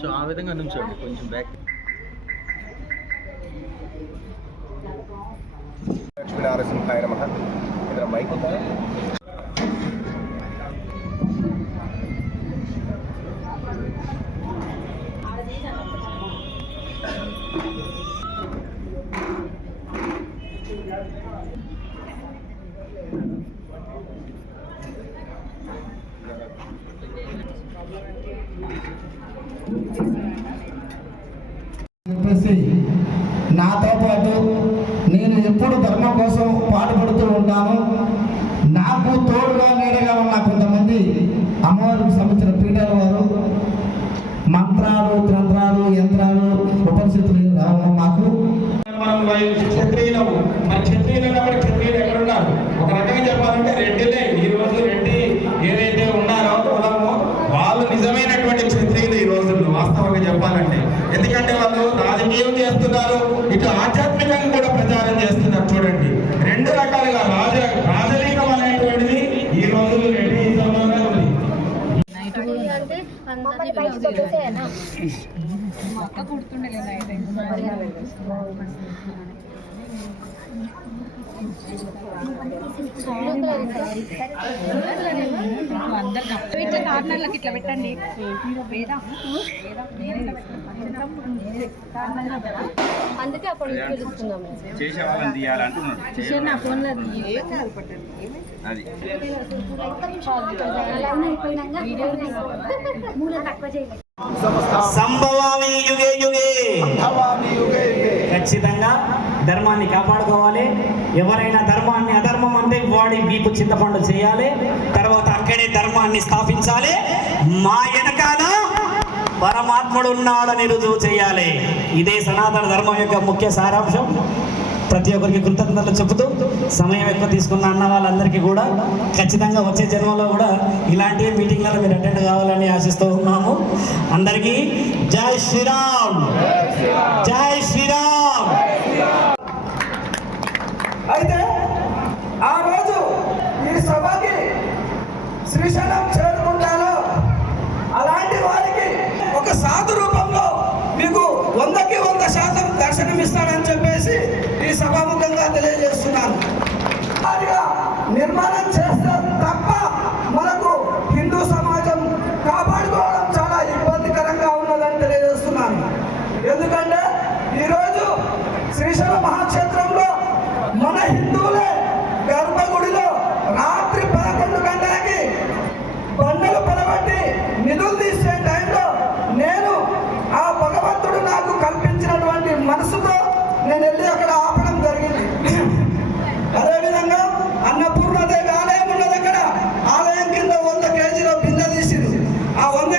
కొంచెం ఆ విధంగా నుంచోండి, కొంచెం బ్యాక్. లక్ష్మీనారసింహాయ నమః. ఇదర మైక్ ఉందా? నాతో పాటు నేను ఎప్పుడు ధర్మం కోసం పాటుపడుతూ ఉంటాను. నాకు తోడుగా నీడగా ఉన్న కొంతమంది అమ్మవారికి సంబంధించిన పీఠాల వారు మంత్రాలు, తంత్రాలు, యంత్రాలు, ఉపనిషత్తులు మాకు క్షత్రియులము. మరి క్షత్రియులు కాబట్టి క్షత్రియులు ఎక్కడున్నారు? ఒక రకంగా చెప్పాలంటే రెడ్డిలే. ఈ రోజు రెడ్డి ఏదైతే ఉన్నారో కులము, వాళ్ళు నిజమైనటువంటి క్షత్రియులు ఈ రోజుల్లో వాస్తవంగా చెప్పాలంటే. ఎందుకంటే వాళ్ళు రాజకీయం చేస్తున్నారు, ఇటు ఆధ్యాత్మికంగా కూడా ప్రచారం చేస్తున్నారు. చూడండి, రెండు రకాలుగా రాజకీయం అనేటువంటిది ఈ రోజుల్లో రెడ్డి సమానంగా ఉంది. కార్నర్లకి ఇట్లా పెట్టండి. అందుకే అప్పుడు పిలుస్తున్నాము. చేసే వాళ్ళని తీయాలంటున్నాడు. సంభవామి యుగే యుగే. ఖచ్చితంగా ధర్మాన్ని కాపాడుకోవాలి. ఎవరైనా ధర్మాన్ని అధర్మం అంటే వాడి వీపు చింతపండు చేయాలి. తర్వాత అక్కడే ధర్మాన్ని స్థాపించాలి. మా వెనకాల పరమాత్ముడు ఉన్నాడని రుజువు చేయాలి. ఇదే సనాతన ధర్మం యొక్క ముఖ్య సారాంశం. ప్రతి ఒక్కరికి కృతజ్ఞతలు చెబుతూ సమయం ఎక్కువ తీసుకున్న అన్న వాళ్ళందరికీ కూడా ఖచ్చితంగా వచ్చే జన్మలో కూడా ఇలాంటి మీటింగ్లలో మీరు అటెండ్ కావాలని ఆశిస్తూ ఉన్నాము. అందరికీ జై శ్రీరామ్, జై శ్రీరామ్. అయితే ఆ రోజు ఈ సభకి శ్రీశైలం చేరుకుంటాను. అలాంటి వారికి ఒక సాధు రూపంలో మీకు 100కి 100% దర్శనమిస్తానని చెప్పేసి ఈ సభాముఖంగా తెలియజేస్తున్నాను. అదిగా నిర్మాణం చేస్తే తప్ప మనకు హిందూ సమాజం కాపాడుకోవడం చాలా ఇబ్బందికరంగా ఉన్నదని తెలియజేస్తున్నాను. ఎందుకంటే ఈరోజు శ్రీశైల మహాక్షేత్రంలో మన హిందువులే గర్భగుడిలో రాత్రి 11 గంటలకి బండలు పలబట్టి నిధులు తీసే టైంలో నేను ఆ భగవంతుడు నాకు కల్పించినటువంటి మనసుతో నేను వెళ్ళి అక్కడ ఆపడం జరిగింది. అదేవిధంగా అన్నపూర్ణదేవి ఆలయం ఉన్నది. అక్కడ ఆలయం కింద 100 కేజీల బిందె తీసింది. ఆ 100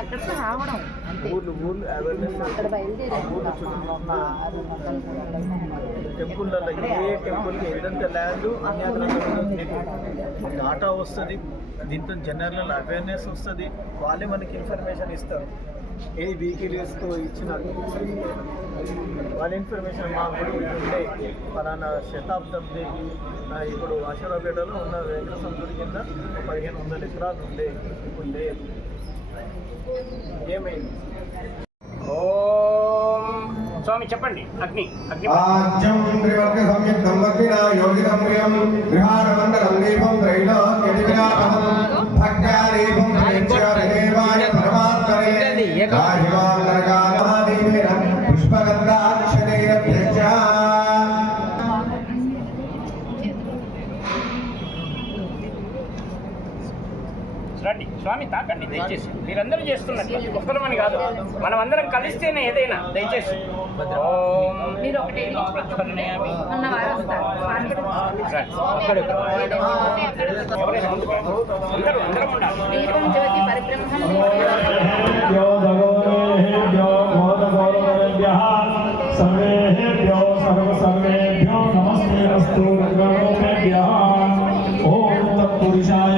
అక్కడికి రావడం ఊర్లు అక్కడ టెంపుల్లో ఏ టెంపుల్కి ఎంత ల్యాండ్ డాటా వస్తుంది, దీంతో జనరల్ అవేర్నెస్ వస్తుంది. వాళ్ళే మనకి ఇన్ఫర్మేషన్ ఇస్తారు. ఏ వెహికల్స్తో ఇచ్చినట్టు వాళ్ళ ఇన్ఫర్మేషన్ మా గుడి ఉండే ఫలానా శతాబ్దంది. ఇప్పుడు అశ్వరాపేటలో ఉన్న వెంకటేశ్వర గుడి కింద 1500 ఎకరాలు ఉండే ఏమైంది? స్వామి చెప్పండి. అగ్ని రండి స్వామి, తాకండి దయచేసి. మీరందరూ చేస్తున్నారు, ఒక్కరమని కాదు. మనం అందరం కలిస్తేనే ఏదైనా. దయచేసి మీరు ఒకటి అన్నవారు వస్తారు. దీపం జ్యోతి పరిబ్రహ్మం सर्वेभ्यो सर्वसर्वेभ्यो नमस्ते अस्तु रघुवेभ्यः ओम तत्पुरुषाय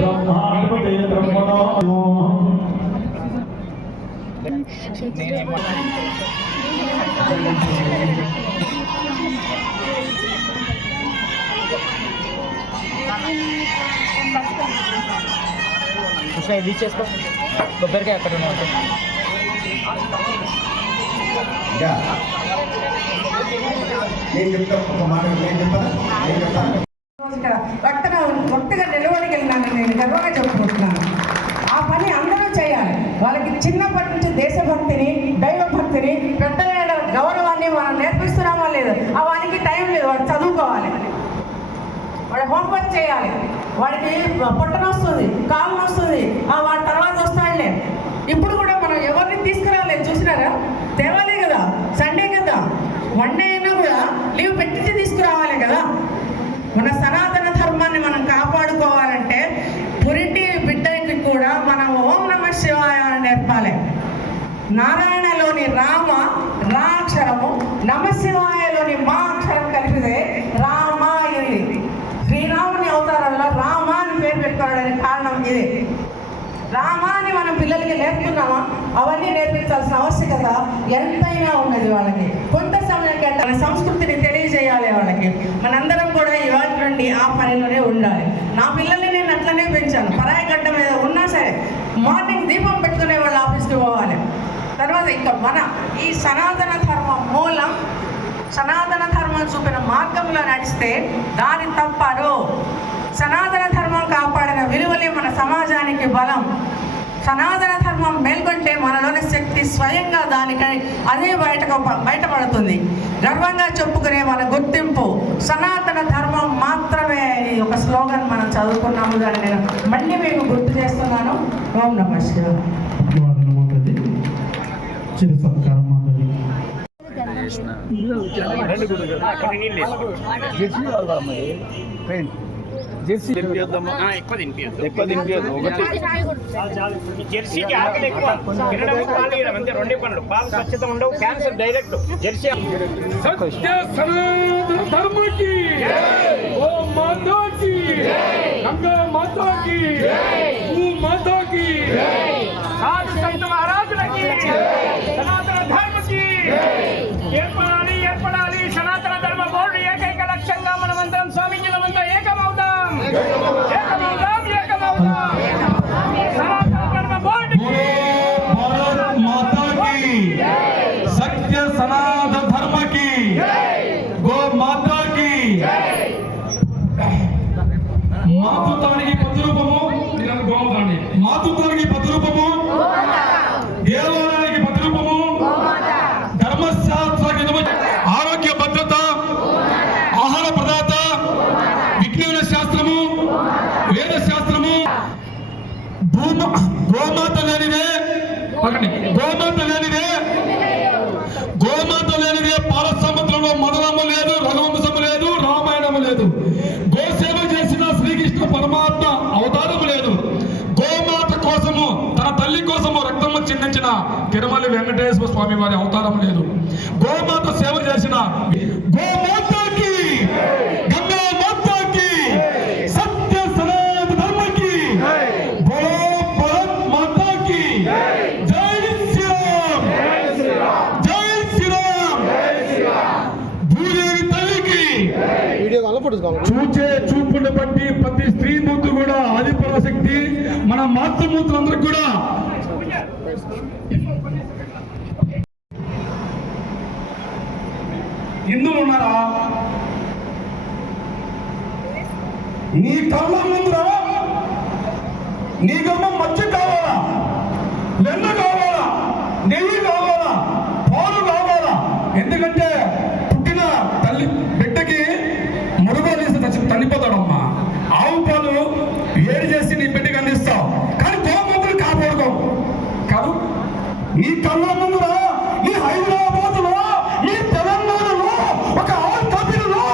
ब्रह्माण्डपते ब्रह्मणो కృష్ణ ఇది చేసుకో కొబ్బరికాయ అక్కడ ఉన్నావు నేను చెప్తాను ఒక మాట నేను చెప్తాను ఒక్కగా నిలబడికెళ్ళినాను నేను గర్వంగా చెప్పుకుంటున్నాను. ఆ పని అందరూ చేయాలి. వాళ్ళకి చిన్నప్పటి నుంచి దేశభక్తిని, దైవభక్తిని, పెద్దల గౌరవాన్ని మనం నేర్పిస్తున్నామా లేదు. ఆ వానికి టైం లేదు, వాడు చదువుకోవాలి, వాడు హోంవర్క్ చేయాలి, వాడికి పొట్టన వస్తుంది, కాలు వస్తుంది, వాడి తర్వాత వస్తాడులే. ఇప్పుడు కూడా మనం ఎవరిని తీసుకురాలేదు, చూసినారా? తేవాలే కదా, సండే కదా, వన్ డే అయినా కూడా లీవ్ పెట్టించి తీసుకురావాలి కదా. మన సనాతన ధర్మాన్ని మనం కాపాడుకోవాలంటే పురిటి బిడ్డకి కూడా మనం ఓం నమ శివాయ అని నేర్పాలి. నారాయణలోని రామ రా అక్షరము, నమశివాయలోని మా అక్షరం కలిపితే రామాయణి. శ్రీరాముని అవతారంలో రామ అని పేరు పెట్టుకోవడానికి కారణం ఇదే. రామాని మనం పిల్లలకి నేర్పుతున్నామా? అవన్నీ నేర్పించాల్సిన ఆవశ్యకత ఎంతైనా ఉన్నది. వాళ్ళకి కొంత సమయం కంటే మన సంస్కృతిని తెలియజేయాలి వాళ్ళకి. మనందరం కూడా ఇవాళ నుండి ఆ పనిలోనే ఉండాలి. నా పిల్లల్ని నేను అట్లనే పెంచాను. పరాయి గడ్డ మీద ఉన్నా సరే మార్నింగ్ దీపం పెట్టుకునే వాళ్ళు ఆఫీస్కి పోవాలి. తర్వాత ఇంకా మన ఈ సనాతన ధర్మం మూలం, సనాతన ధర్మం చూపిన మార్గంలో నడిస్తే దారి తప్పరు. సనాతన ధర్మం కాపాడిన విలువలే మన సమాజానికి బలం. సనాతన ధర్మం మేల్కొంటే మనలోని శక్తి స్వయంగా దానికై అదే బయటపడుతుంది. గర్వంగా చెప్పుకునే మన గుర్తింపు సనాతన ధర్మం మాత్రమే. ఒక స్లోగన్ మనం చదువుకున్నాము, దాన్ని నేను మళ్ళీ మీకు గుర్తు చేస్తున్నాను. ఓం నమః శివాయ. చిరు సత్కారం మాధవి జెర్సీ ఎక్కువ తినిపియద్దు. జెర్సీకి ఆకలి ఎక్కువ, తినడం పాలు ఇవ్వడం అంతే, రెండే పనులు. పాలు స్వచ్ఛత ఉండవు, క్యాన్సర్ డైరెక్ట్. జెర్సీ సత్య సనాతన ధర్మకి ఓ మాతాకి గంగా మాతాకి భూ మాతాకి సాధు సంత మహారాజులకి సనాతన ధర్మకి ఏర్పడాలి ఏర్పడాలి. సనాతన ధర్మ బోర్డు ఏకైక లక్ష్యంగా మనమందరం స్వామీజీలమంతా ఏకమవుతాం, ఏకమవుతాం, ఏకమవుతాం. సనాతన ధర్మ బోర్డు భారత్ మాతాకి సత్య సనాతన ధర్మకి గో మాతాకి. మాతృత్వానికి ప్రతిరూపము గోమాతాన్ని, మాతృత్వానికి ప్రతిరూపము దేవాలయానికి ప్రతిరూపము ధర్మశాస్త్ర, ఆరోగ్య భద్రత, ఆహార ప్రదాత, విజ్ఞాన శాస్త్రము, వేద శాస్త్రము. గోమాత లేనిదే గోమాత లేనిదే గోమాత లేనిదే పాల సముద్రంలో మదనము లేదు, రఘువంశము లేదు, రామాయణము లేదు. గోసేవ చేసిన శ్రీకృష్ణ పరమాత్మ అవతారము లేదు. గోమాత కోసము, తన తల్లి కోసము రక్తము చిందించిన తిరుమల వెంకటేశ్వర స్వామి వారి అవతారం లేదు. గోమాత సేవ చేసిన గోమాతకి గంగా మాతాకి సత్య సనాతన ధర్మకి బోలో భారత్ మాతాకి జై శ్రీరామ్, జై శ్రీరామ్. భూదేవి తల్లికి చూచే చూపుని బట్టి ప్రతి స్త్రీ మూర్తి కూడా ఆదిపరాశక్తి. మన మాతృమూర్తులందరికీ కూడా హిందువులు ఉన్నారా? నీ కళ్ళ ముందురా నీకమ్మ మధ్య కావాలా, వెన్న కావాలా, నెయ్యి కావాలా, పాలు కావాలా? ఎందుకంటే పుట్టిన తల్లి బిడ్డకి మురుగోలేసి తల్లిపోతాడమ్మా. ఆవు పాలు వేడి చేసి నీ బిడ్డకి అందిస్తావు, కానీ గోమాతను కాపాడుకో. నీ కళ్ళ ముందురా, నీ హైదరాబాద్లో, నీ తెలంగాణలో ఒక ఆల్కబిలో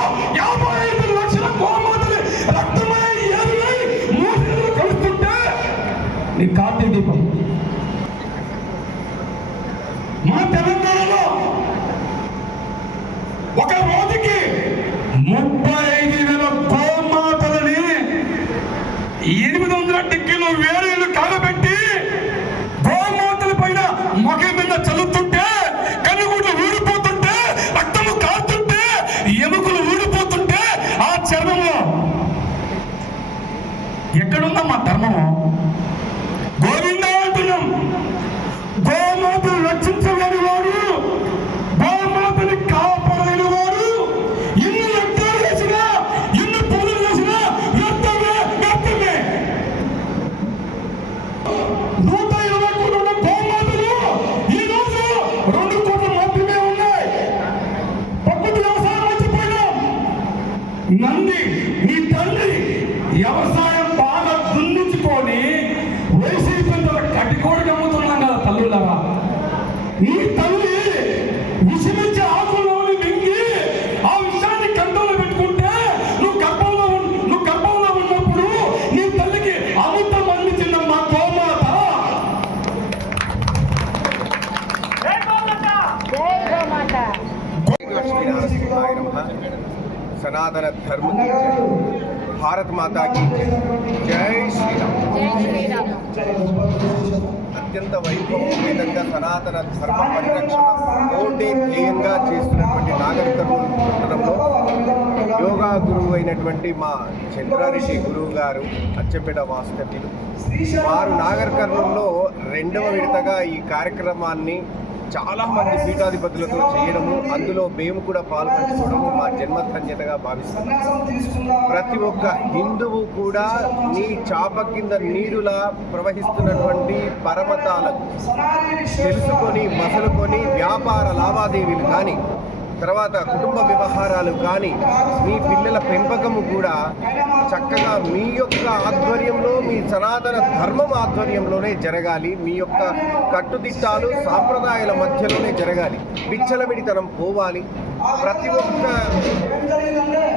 55 లక్షల గోమాతలు రక్తమై ఏరులై మూసిలో కలుస్తుంటే నీ కార్తీక దీపం. మా తెలంగాణలో ఒక రోజుకి 35,000 గోమాతలని 800 డిగ్రీలు వేరేలు కాగబెట్టి గోమాతల పైన మొగ మీద చల్లుతుంటే, కన్నుగుడ్లు ఊడిపోతుంటే, రక్తము కారుతుంటే, ఎముకలు ఊడిపోతుంటే, ఆ చర్మంలో ఎక్కడుందా మా ధర్మము? గోవిందా అంటున్నాం. గోమాతను రక్షించలేని వాడు, గోమాతని కాపాడలేని వాడు ఎన్ని రక్తాలు వేసినా, ఎన్ని పూజలు చేసినా వ్యర్థమే, వ్యర్థమే. 120 కోట్ల ఉన్న గోమాతలు ఈ రోజు 2 కోట్లు మాత్రమే ఉన్నాయి. ప్రకృతి వ్యవసాయం మర్చిపోయినాం. నంది నీ తండ్రి వ్యవసాయం బాగా దున్నించుకొని వైసీపీ కట్టికోడికి అమ్ముతున్నాం కదా తల్లులారా. నీ తల్లి విషమించే ఆకుల్లోని మింగి ఆ విషయాన్ని కంట్రోల్లో పెట్టుకుంటే, నువ్వు గర్భంలో ఉన్నప్పుడు నీ తల్లికి అమృతం అందించిన మా గోమాత. జై గోమాత. లక్ష్మీ నరసింహాయ నమః. సనాతన ధర్మ की जय, भारत माता की जय, जय శ్రీరామ్. జై శ్రీరామ్. అత్యంత వైభవోపేతంగా సనాతన ధర్మ పరిరక్షణ ఓటే ధ్యేయంగా చేస్తున్నటువంటి నాగర్ కర్నూలు పట్టణంలో యోగా గురువు అయినటువంటి మా చంద్రారెడ్డి గురువు గారు అచ్చంపేట వాస్తవ్యులు వారు నాగర్ కర్నూలులో 2వ విడతగా ఈ కార్యక్రమాన్ని చాలామంది పీఠాధిపతులతో చేయడము, అందులో మేము కూడా పాల్పంచుకోవడము మా జన్మధన్యతగా భావిస్తున్నాం. ప్రతి ఒక్క హిందువు కూడా నీ చాప కింద నీరులా ప్రవహిస్తున్నటువంటి పరమతాలను తెలుసుకొని మసలుకొని వ్యాపార లావాదేవీలు కానీ, తర్వాత కుటుంబ వ్యవహారాలు కానీ, మీ పిల్లల పెంపకము కూడా చక్కగా మీ యొక్క ఆధ్వర్యంలో, మీ సనాతన ధర్మం ఆధ్వర్యంలోనే జరగాలి. మీ యొక్క కట్టుదిట్టాలు సాంప్రదాయాల మధ్యలోనే జరగాలి. విచ్చలవిడితనం పోవాలి. ప్రతి ఒక్క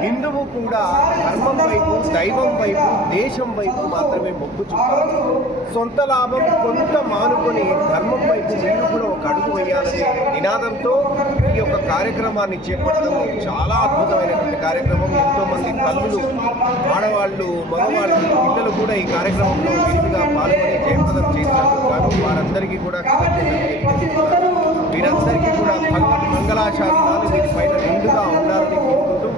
హిందువు కూడా ధర్మం వైపు, దైవం వైపు, దేశం వైపు మాత్రమే మొగ్గు చూపాలి. సొంత లాభం కొంత మానుకొని ధర్మం వైపు మీరు కూడా ఒక అడుగు వేయాలనే నినాదంతో ఈ యొక్క కార్యక్రమాన్ని చేపట్టడం చాలా అద్భుతమైనటువంటి కార్యక్రమం. ఎంతోమంది తల్లులు, ఆడవాళ్ళు, మగవాళ్ళు, పిల్లలు కూడా ఈ కార్యక్రమంలో విరివిగా పాల్గొని జయప్రదం చేసినందుకు గాను వారందరికీ కూడా వీరందరికీ కూడా భగవత్ మంగళాశాసనాలు వీరిపైన నిండుగా ఉండాలని కోరుకుంటూ,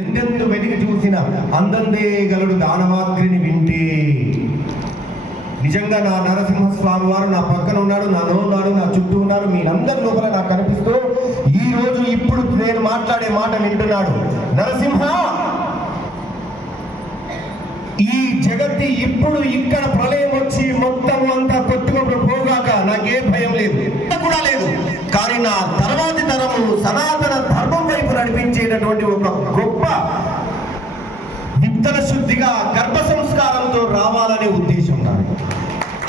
ఎందెందు వెతికి చూసిన అందందే గలుడు దానమాగ్రిని వింటే. నిజంగా నా నరసింహస్వామి వారు నా పక్కన ఉన్నాడు, నాలో ఉన్నాడు, నా చుట్టూ ఉన్నాడు, మీరందరి లోపల నాకు కనిపిస్తూ ఈ రోజు ఇప్పుడు నేను మాట్లాడే మాట వింటున్నాడు. నరసింహ, ఈ జగత్తి ఇప్పుడు ఇక్కడ ప్రళయం వచ్చి మొత్తం అంతా కొట్టుకొని పోగాక నాకే భయం లేదు, కూడా లేదు. కానీ నా తర్వాతి తరము సనాతన ధర్మం వైపు నడిపించేటటువంటి ఒక గొప్ప విత్తన శుద్ధిగా గర్భ సంస్కారంతో రావాలనే ఉద్దేశం నాకు.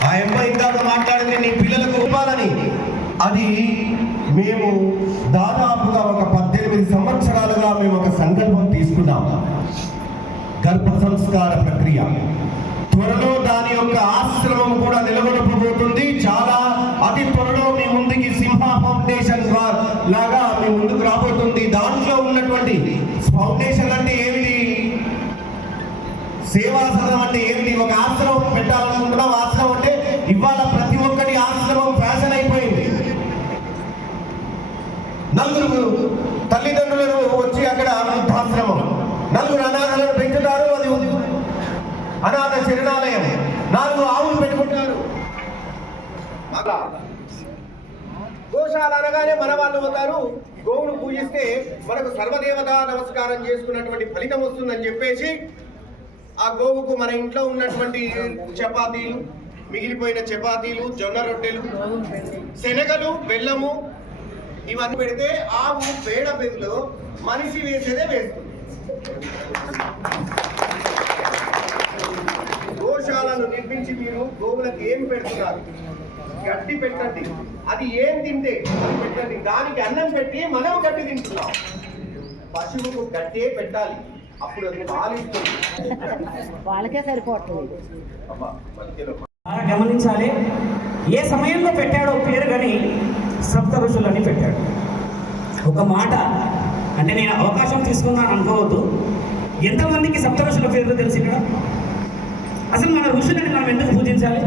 ఆ అమ్మాయి ఇందాక మాట్లాడింది నీ పిల్లలకు ఇవ్వాలని. అది మేము దాదాపుగా ఒక 18 సంవత్సరాలుగా మేము ఒక సంకల్పం తీసుకున్నాం. గర్భ సంస్కార ప్రక్రియ త్వరలో దాని యొక్క ఆశ్రమం కూడా నిలబడబోతుంది. చాలా అతి త్వరలో మీ ముందుకి సింహ ఫౌండేషన్ లాగా మీ ముందుకు రాబోతుంది. దాంట్లో ఉన్నటువంటి ఫౌండేషన్ అంటే ఏమిటి, సేవాసనం అంటే ఏమిటి, ఒక ఆశ్రమం పెట్టాలనుకుంటున్నాం. ఆశ్రమం అంటే ఇవాళ ప్రతి ఒక్కటి ఆశ్రమం ఫ్యాషన్ అయిపోయింది. నలుగురు తల్లిదండ్రులను వచ్చి అక్కడ వృద్ధాశ్రమం, నలుగురు అనాథలను పెంచుతారు, అది అనాథ శరణాలయం, 4 ఆవులు పెట్టుకుంటారు. గోశాల అనగానే మన వాళ్ళు అవుతారు. గోవును పూజిస్తే మనకు సర్వదేవతా నమస్కారం చేసుకున్నటువంటి ఫలితం వస్తుందని చెప్పేసి ఆ గోవుకు మన ఇంట్లో ఉన్నటువంటి చపాతీలు, మిగిలిపోయిన చపాతీలు, జొన్న రొట్టెలు, శనగలు, బెల్లము ఇవన్నీ పెడితే ఆవు పేడ బెదిలో మనిషి వేసేదే వేస్తుంది. గోశాల గోశాలను నిర్మించి మీరు గోవులకు ఏం పెడుతున్నారు? గడ్డి పెట్టండి. అది ఏం తింటే అది పెట్టండి. దానికి అన్నం పెట్టి మనం గడ్డి తింటున్నాం. పశువుకు గడ్డే పెట్టాలి, అప్పుడు అది పాలిస్తుంది. వాళ్ళకే సరిపోతుంది. అమ్మా మధ్యలో బాగా గమనించాలి. ఏ సమయంలో పెట్టాడో పేరు కానీ సప్త ఋషులని పెట్టాడు. ఒక మాట అంటే నేను అవకాశం తీసుకున్నాను అనుకోవద్దు. ఎంతమందికి సప్త ఋషుల పేర్లు తెలిసి ఇక్కడ? అసలు మన ఋషులని మనం ఎందుకు పూజించాలి?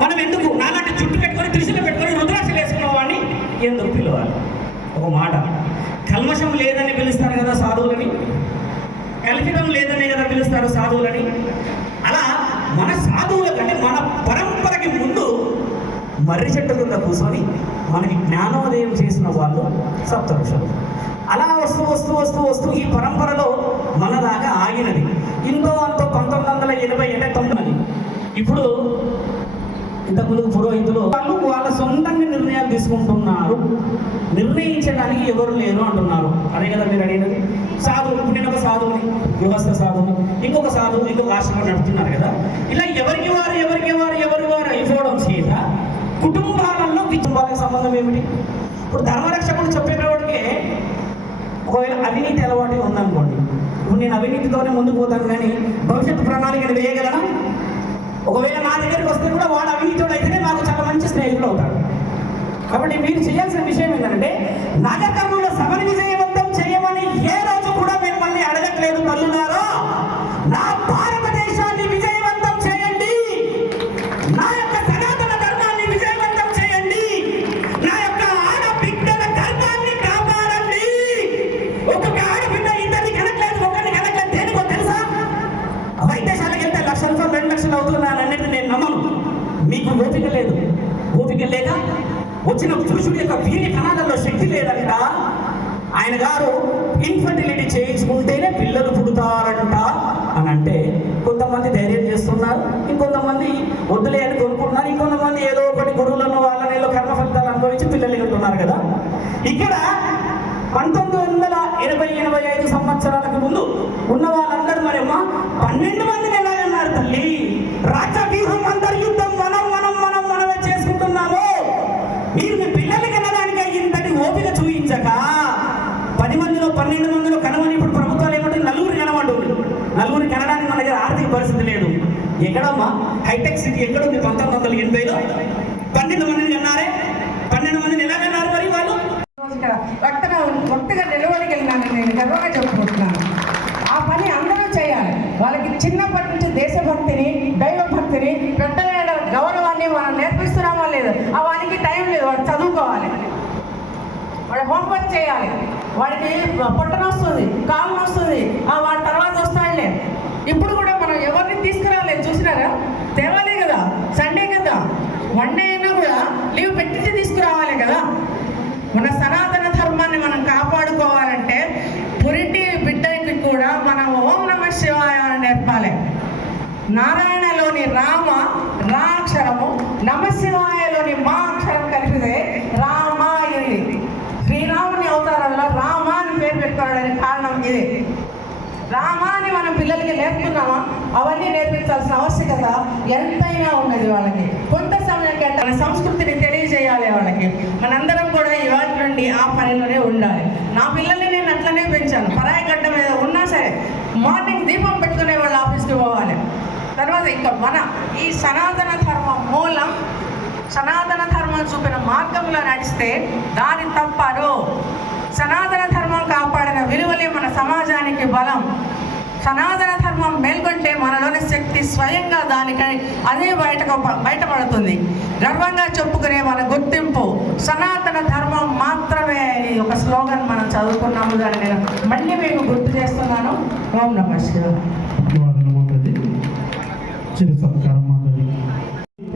మనం ఎందుకు నాలాంటి చుట్టు పెట్టుకొని త్రిశూలం పెట్టుకొని రుద్రాక్షలు వేసుకున్న వాడిని ఎందుకు పిలవాలి? ఒక మాట, కల్మషం లేదని పిలుస్తారు కదా సాధువులని, కల్పితం లేదని కదా పిలుస్తారు సాధువులని. అలా మన సాధువుల కంటే మన పరంపరకి ముందు మర్రి చెట్టు కింద కూర్చొని మనకి జ్ఞానోదయం చేసిన వాళ్ళు సప్త ఋషులు. అలా వస్తూ వస్తూ వస్తూ వస్తూ ఈ పరంపరలో మనలాగా ఆగినది. ఇంతో అంతో 1989 ఇప్పుడు ఇంతకుముందు పురోహితులు వాళ్ళు వాళ్ళ సొంతంగా నిర్ణయాలు తీసుకుంటున్నారు. నిర్ణయించడానికి ఎవరు లేరు అంటున్నారు. అదే కదా మీరు అడిగినది. సాధువు, నేను ఒక సాధువుని, గృహస్థ సాధువుని, ఇంకొక సాధువు ఇంకొక ఆశ్రమం నడుపుతున్నారు కదా. ఇలా ఎవరికి వారు అయిపోవడం చేత కుటుంబాలకు సంబంధం ఏమిటి? ఇప్పుడు ధర్మరక్షకుడు చెప్పేటోడికే ఒకవేళ అవినీతి అలవాటు ఉందనుకోండి, ఇప్పుడు నేను అవినీతితోనే ముందుకు పోతాను కానీ భవిష్యత్తు ప్రణాళికను వేయగలను. ఒకవేళ నా దగ్గరికి వస్తే కూడా వాడు అవినీతుడు అయితేనే నాకు చాలా మంచి స్నేహితుడు అవుతాడు. కాబట్టి మీరు చేయాల్సిన విషయం ఏంటంటే, నాగకర్ణంలో సభని విజయవంతం చేయమని ఏ రోజు కూడా మిమ్మల్ని అడగట్లేదు తల్లులారా. నా భారతదేశాన్ని విజయవంతం చేయండి, నా యొక్క సనాతన ధర్మాన్ని విజయవంతం చేయండి, నా యొక్క ఆడబిడ్డల ధర్మాన్ని కాపాడండి. ఒక్కొక్క ఆడబిడ్డ ఇద్దరిని కనట్లేదు, ఒకరిని కనట్లేదు. దేనికో తెలుసా? వైద్యశాలకు వెళ్తే 1 లక్ష రూపాయలు 2 లక్షలు అవుతున్నాను అనేది నేను నమ్మను. మీకు ఓపిక లేదు. ఓపిక లేక వచ్చిన పురుషుడి యొక్క వీర్య కణాలలో శక్తి లేదంట. ఆయన గారు ఇన్ఫర్టిలిటీ చేయించుకుంటేనే పిల్లలు పుడతారంట అని అంటే కొంతమంది ధైర్యం చేస్తున్నారు, ఇంకొంతమంది వద్దులే అని కొనుక్కుంటున్నారు, ఇంకొంతమంది ఏదో ఒకటి గురువులను వాళ్ళని ఏదో కర్మ ఫలితాలు అనుభవించి పిల్లలు ఎగుతున్నారు కదా. ఇక్కడ 1985 సంవత్సరాలకు ముందు ఉన్న వాళ్ళందరూ మరేమో 12 మందిని ఎలాగన్నారు తల్లి? రాజవ్యూహం అంతర్యుద్ధం మనమే చేసుకుంటున్నాము. మీరు మీ పిల్లలకి కనడానికి ఇంతటి ఓపిక చూపించక 10 మందిలో 12 మందిలో కనమని ఇప్పుడు ప్రభుత్వాలు ఏమంటే నలుగురు కనమంటుంది. నలుగురు కనడానికి మన దగ్గర ఆర్థిక పరిస్థితి లేదు. ఎక్కడమ్మా హైటెక్ సిటీ ఎక్కడుంది? 1980లో 12 మందిని కన్నారే. 12 మందిని ఎలా కన్నారు మరి వాళ్ళు? ఒక్కగా నిలబడగలిగినానని నేను గర్వంగా చెప్పుకుంటున్నాను. ఆ పని అందరూ చేయాలి. వాళ్ళకి చిన్నప్పటి నుంచి దేశభక్తిని, దైవభక్తిని, పెద్దల గౌరవాన్ని మనం నేర్పిస్తున్నామా లేదు? ఆ వానికి టైం లేదు. వాడు చదువుకోవాలి, వాడు హోంవర్క్ చేయాలి, వాడికి పొట్టన వస్తుంది, కాలు వస్తుంది, వాడి తర్వాత వస్తాడులే. ఇప్పుడు కూడా మనం ఎవరిని తీసుకురాలేదు, చూసినారా? తేవాలే కదా, సండే కదా, వన్ డే అయినా కూడా లీవ్ పెట్టి తీసుకురావాలి కదా. మన సనాతన ధర్మాన్ని మనం కాపాడుకోవాలంటే పురిటి బిడ్డకి కూడా మనం ఓం నమః శివాయ నేర్పాలి. నారాయణలోని రా అక్షరము, నమశివాయలోని మా అక్షరం కలిపితే రామాయణి. శ్రీరాముని అవతారంలో రామ అని పేరు పెట్టుకోవడానికి కారణం ఇదే. రామాని మనం పిల్లలకి నేర్పుతున్నామా? అవన్నీ నేర్పించాల్సిన ఆవశ్యకత ఎంతైనా ఉన్నది. వాళ్ళకి కొంత సమయం కంటే మన సంస్కృతిని తెలియజేయాలి వాళ్ళకి. మనందరం కూడా ఇవాటి నుండి ఆ పనిలోనే ఉండాలి. నా పిల్లల్ని నేను అట్లనే పెంచాను. పరాయి గడ్డ మీద ఉన్నా సరే మార్నింగ్ దీపం పెట్టుకునే వాళ్ళు ఆఫీస్కి పోవాలి. తర్వాత ఇంకా మన ఈ సనాతన ధర్మం మూలం, సనాతన ధర్మం చూపిన మార్గంలో నడిస్తే దాని తప్పరు. సనాతన ధర్మం కాపాడిన విలువలే మన సమాజానికి బలం. సనాతన ధర్మం మేల్కొంటే మనలోని శక్తి స్వయంగా దానికై అదే బయటపడుతుంది. గర్వంగా చెప్పుకునే మన గుర్తింపు సనాతన ధర్మం మాత్రమే. ఒక స్లోగన్ మనం చదువుకున్నాము, దాన్ని నేను మళ్ళీ మీకు గుర్తు చేస్తున్నాను. ఓం నమః శివాయ.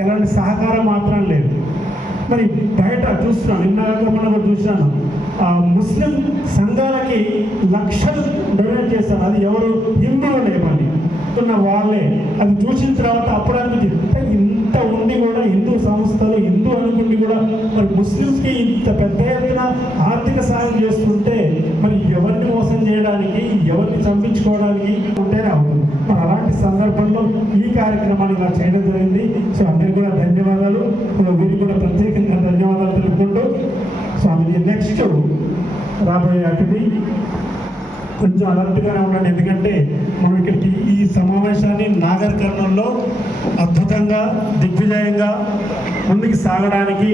ఎలాంటి సహకారం మాత్రం లేదు. మరి బయట చూస్తున్నాను, నిన్న మనం చూసినాను, ముస్లిం సంఘాలకి లక్షలు డొనేట్ చేస్తారు. అది ఎవరు? హిందువులు లేవండి ఉన్న వాళ్ళే. అది చూసిన తర్వాత అప్పుడు అనిపించింది, ఇంత ఉండి కూడా హిందూ సంస్థలు హిందూ అనుకుండి కూడా మరి ముస్లింస్కి ఇంత పెద్ద ఎత్తున ఆర్థిక సాయం చేస్తుంటే మరి ఎవరిని మోసం చేయడానికి, ఎవరిని చంపించుకోవడానికి ఉంటేనే అవుతుంది. మరి అలాంటి సందర్భంలో ఈ కార్యక్రమాన్ని ఇలా చేయడం జరిగింది. సో అందరికీ కూడా ధన్యవాదాలు, వీరికి కూడా ప్రత్యేకంగా ధన్యవాదాలు తెలుపుకుంటూ సో అది నెక్స్ట్ రాబోయే అతిథి కొంచెం అలర్ట్గానే ఉండండి, ఎందుకంటే మనం ఇక్కడికి ఈ సమావేశాన్ని నాగర్ కర్నూల్లో అద్భుతంగా దిగ్విజయంగా ముందుకు సాగడానికి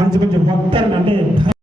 మంచి వక్తలు అంటే